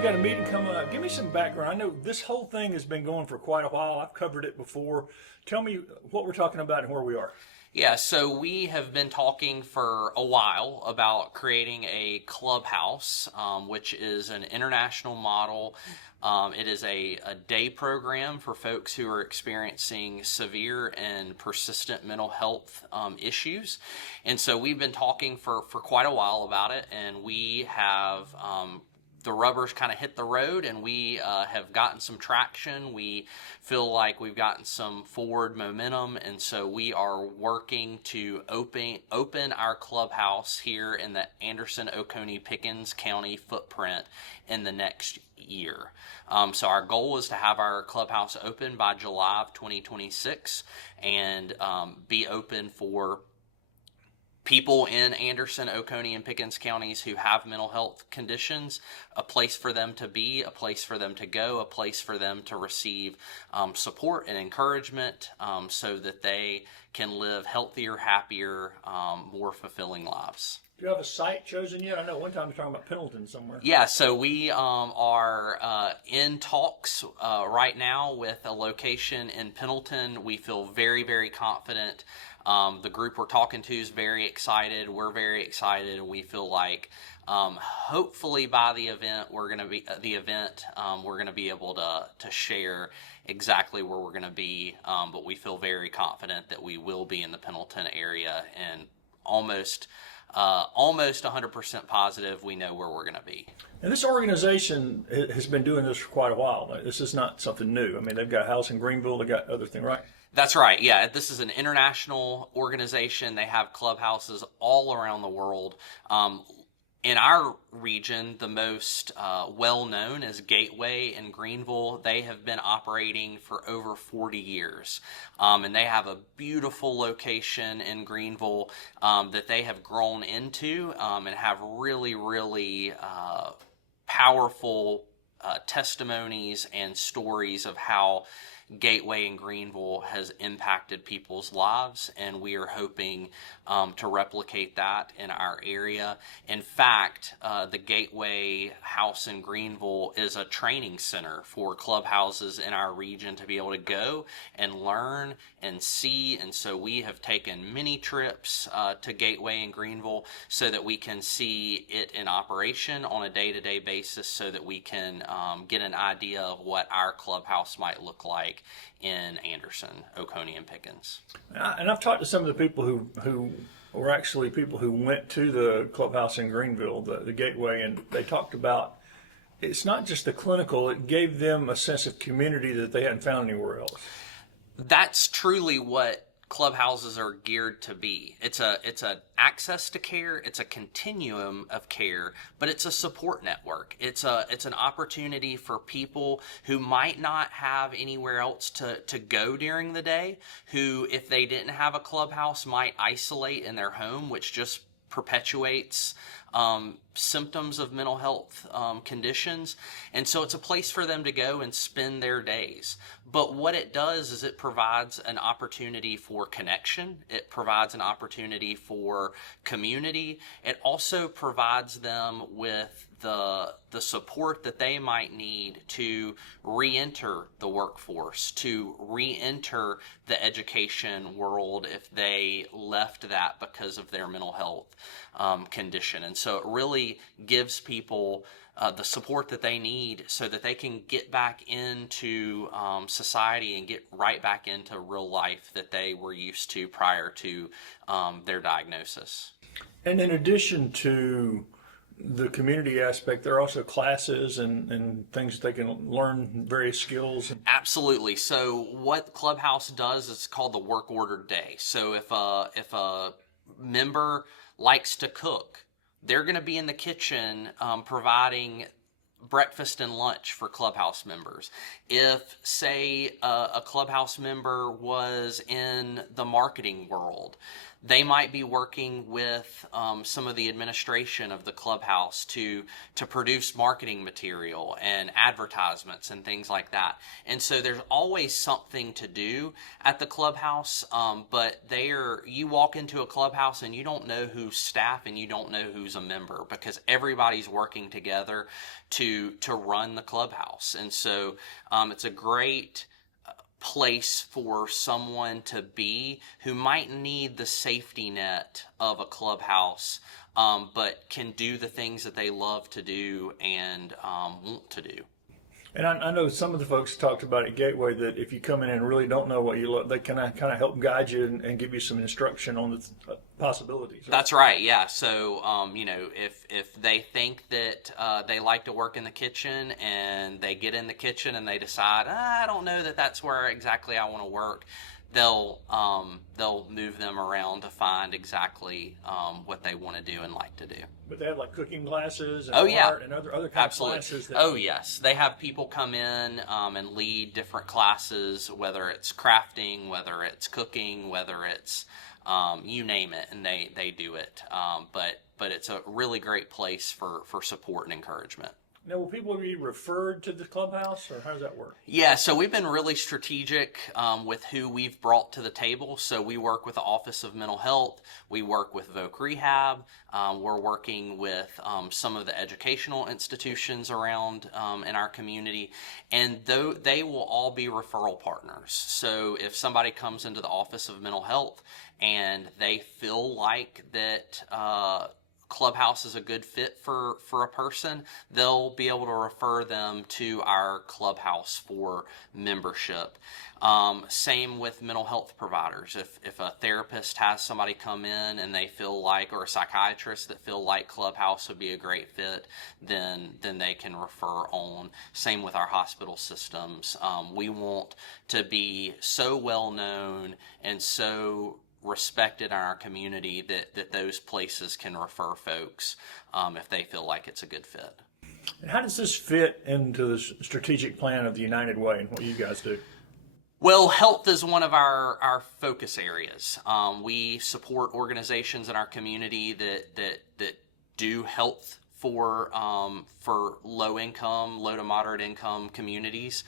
we've got a meeting coming up. Give me some background. I know this whole thing has been going for quite a while. I've covered it before. Tell me what we're talking about and where we are. Yeah, so we have been talking for a while about creating a clubhouse, which is an international model. It is a day program for folks who are experiencing severe and persistent mental health issues. And so we've been talking for quite a while about it, and we have the rubber's kind of hit the road, and we have gotten some traction. We feel like we've gotten some forward momentum, and so we are working to open our clubhouse here in the Anderson, Oconee, Pickens County footprint in the next year. So our goal is to have our clubhouse open by July of 2026 and be open for people in Anderson, Oconee, and Pickens counties who have mental health conditions, a place for them to be, a place for them to go, a place for them to receive support and encouragement so that they can live healthier, happier, more fulfilling lives. Do you have a site chosen yet? I know one time we were talking about Pendleton somewhere. Yeah, so we are in talks right now with a location in Pendleton. We feel very, very confident. The group we're talking to is very excited. We're very excited, and we feel like hopefully by the event we're going to be able to share exactly where we're going to be. But we feel very confident that we will be in the Pendleton area, and almost 100% positive we know where we're going to be. And this organization has been doing this for quite a while. This is not something new. I mean, they've got a house in Greenville. They got other thing, right? That's right. Yeah, this is an international organization. They have clubhouses all around the world. In our region, the most well-known is Gateway in Greenville. They have been operating for over 40 years. And they have a beautiful location in Greenville that they have grown into and have really, really powerful testimonies and stories of how Gateway in Greenville has impacted people's lives, and we are hoping to replicate that in our area. In fact, the Gateway House in Greenville is a training center for clubhouses in our region to be able to go and learn and see, and so we have taken many trips to Gateway in Greenville so that we can see it in operation on a day-to-day basis so that we can get an idea of what our clubhouse might look like in Anderson, Oconee, and Pickens. And I've talked to some of the people who were actually people who went to the clubhouse in Greenville, the Gateway, and they talked about it's not just the clinical, it gave them a sense of community that they hadn't found anywhere else. That's truly what clubhouses are geared to be. It's an access to care, it's a continuum of care, but it's a support network. It's an opportunity for people who might not have anywhere else to go during the day, who, if they didn't have a clubhouse, might isolate in their home, which just perpetuates symptoms of mental health conditions. And so it's a place for them to go and spend their days. But what it does is it provides an opportunity for connection. It provides an opportunity for community. It also provides them with the support that they might need to re-enter the workforce, to re-enter the education world if they left that because of their mental health condition. And so it really gives people the support that they need so that they can get back into society and get right back into real life that they were used to prior to their diagnosis. And in addition to the community aspect, there are also classes and things that they can learn, various skills. Absolutely. So what Clubhouse does is called the work order day. So if a member likes to cook, they're going to be in the kitchen providing breakfast and lunch for Clubhouse members. If, say, a Clubhouse member was in the marketing world, They might be working with some of the administration of the clubhouse to produce marketing material and advertisements and things like that. And so there's always something to do at the clubhouse, but you walk into a clubhouse and you don't know who's staff and you don't know who's a member, because everybody's working together to run the clubhouse. And so it's a great place for someone to be who might need the safety net of a clubhouse, but can do the things that they love to do and want to do. And I know some of the folks talked about at Gateway that if you come in and really don't know what you look, they can kind of help guide you and give you some instruction on the possibilities. Right? That's right, yeah. So, if they think that they like to work in the kitchen and they get in the kitchen and they decide, I don't know that that's where exactly I want to work, they'll move them around to find exactly what they want to do and like to do. But they have like cooking classes and Oh, yeah. art and other kinds of classes. Oh, yes. They have people come in and lead different classes, whether it's crafting, whether it's cooking, whether it's you name it, and they do it. But it's a really great place for support and encouragement. Now, will people be referred to the clubhouse, or how does that work? Yeah, so we've been really strategic with who we've brought to the table. So we work with the Office of Mental Health. We work with Voc Rehab. We're working with some of the educational institutions around in our community. And they will all be referral partners. So if somebody comes into the Office of Mental Health and they feel like that Clubhouse is a good fit for a person, they'll be able to refer them to our clubhouse for membership. Same with mental health providers. If a therapist has somebody come in and they feel like, or a psychiatrist that feel like Clubhouse would be a great fit, then they can refer on. Same with our hospital systems. We want to be so well known and so respected in our community that those places can refer folks if they feel like it's a good fit. And how does this fit into the strategic plan of the United Way and what you guys do? Well, health is one of our focus areas. We support organizations in our community that do health for low to moderate income communities.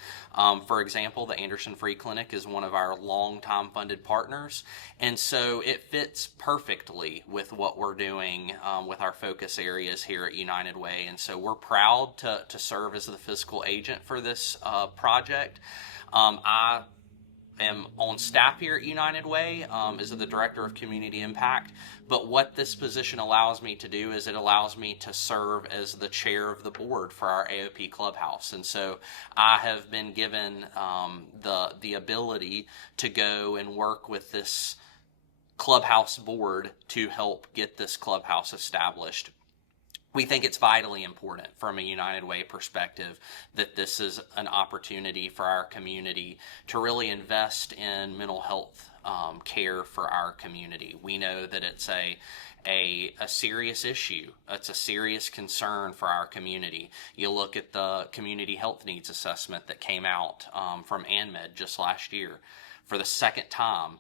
For example, the Anderson Free Clinic is one of our long-time funded partners, and so it fits perfectly with what we're doing with our focus areas here at United Way. And so we're proud to serve as the fiscal agent for this project. I am on staff here at United Way as the Director of Community Impact, but what this position allows me to do is it allows me to serve as the chair of the board for our AOP Clubhouse. And so I have been given the ability to go and work with this clubhouse board to help get this clubhouse established. We think it's vitally important from a United Way perspective that this is an opportunity for our community to really invest in mental health care for our community. We know that it's a serious issue. It's a serious concern for our community. You look at the community health needs assessment that came out from ANMED just last year. For the second time,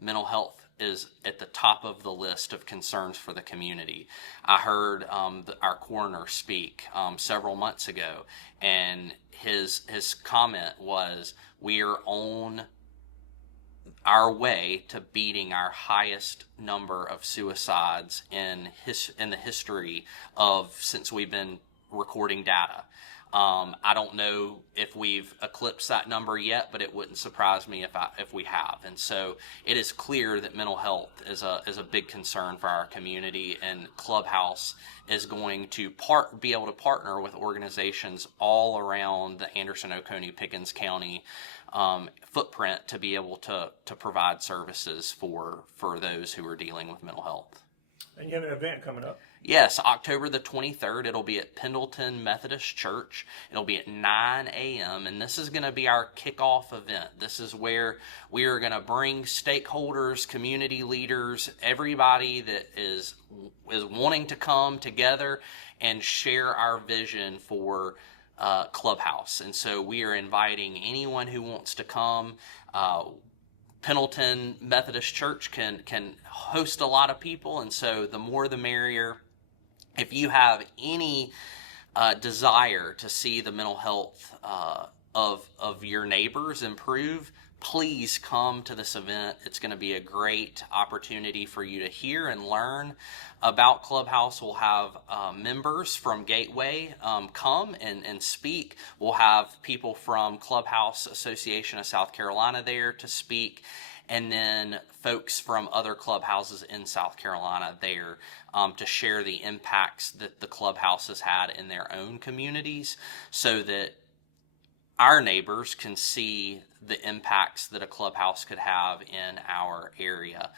mental health is at the top of the list of concerns for the community. I heard our coroner speak several months ago, and his comment was, we are on our way to beating our highest number of suicides in the history of since we've been recording data. I don't know if we've eclipsed that number yet, but it wouldn't surprise me if we have. And so it is clear that mental health is a big concern for our community, and Clubhouse is going to be able to partner with organizations all around the Anderson, Oconee, Pickens County footprint to be able to provide services for those who are dealing with mental health. And you have an event coming up. Yes, October the 23rd. It'll be at Pendleton Methodist Church. It'll be at 9 a.m. And this is going to be our kickoff event. This is where we are going to bring stakeholders, community leaders, everybody that is wanting to come together and share our vision for Clubhouse. And so we are inviting anyone who wants to come. Pendleton Methodist Church can host a lot of people, and so the more the merrier. If you have any desire to see the mental health of your neighbors improve, please come to this event. It's going to be a great opportunity for you to hear and learn about Clubhouse. We'll have members from Gateway come and speak. We'll have people from Clubhouse Association of South Carolina there to speak, and then folks from other clubhouses in South Carolina there to share the impacts that the clubhouse has had in their own communities, so that our neighbors can see the impacts that a clubhouse could have in our area.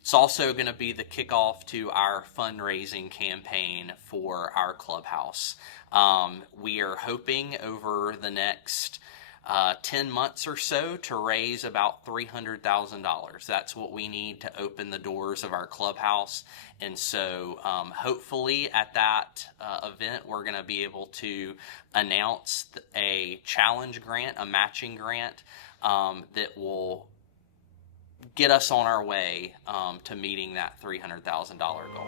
It's also going to be the kickoff to our fundraising campaign for our clubhouse. We are hoping over the next 10 months or so to raise about $300,000. That's what we need to open the doors of our clubhouse. And so hopefully at that event, we're going to be able to announce a challenge grant, a matching grant that will get us on our way to meeting that $300,000 goal.